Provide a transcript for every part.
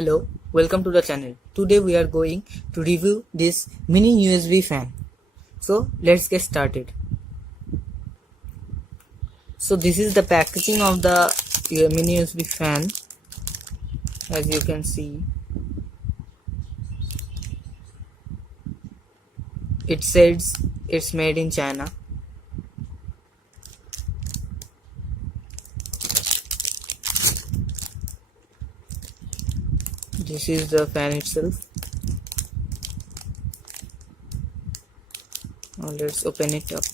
Hello, welcome to the channel. Today we are going to review this mini USB fan. So let's get started. So this is the packaging of the mini USB fan. As you can see, it says it's made in China. This is the fan itself. Now let's open it up.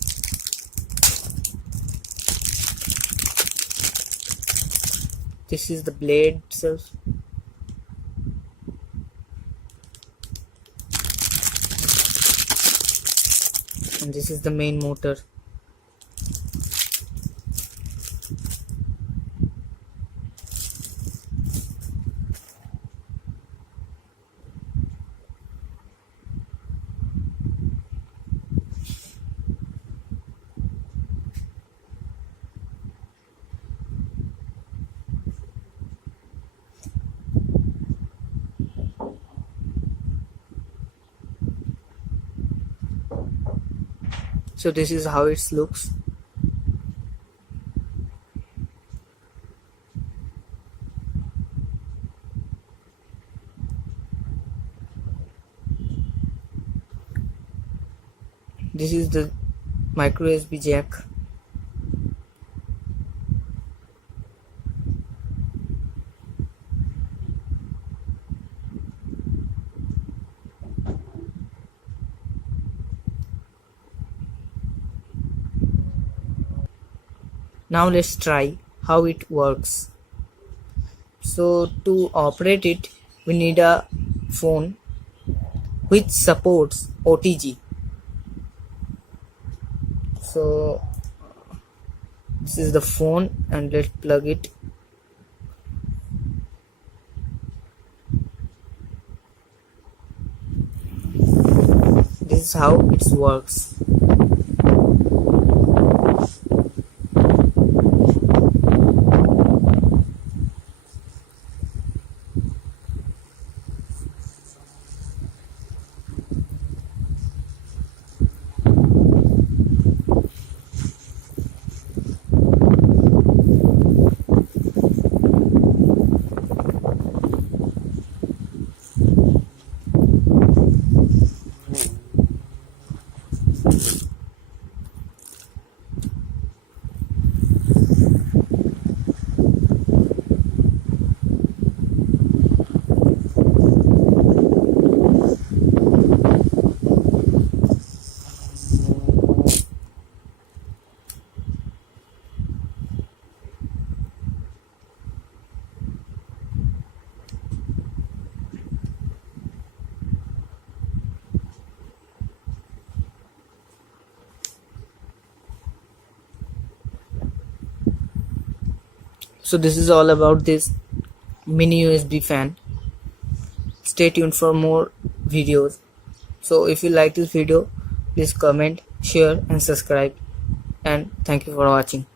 This is the blade itself. And this is the main motor. So this is how it looks. This is the micro USB jack. Now let's try how it works. So to operate it, we need a phone which supports OTG. So this is the phone, and let's plug it. This is how it works. So this is all about this mini USB fan. Stay tuned for more videos. So if you like this video, please comment, share and subscribe, and thank you for watching.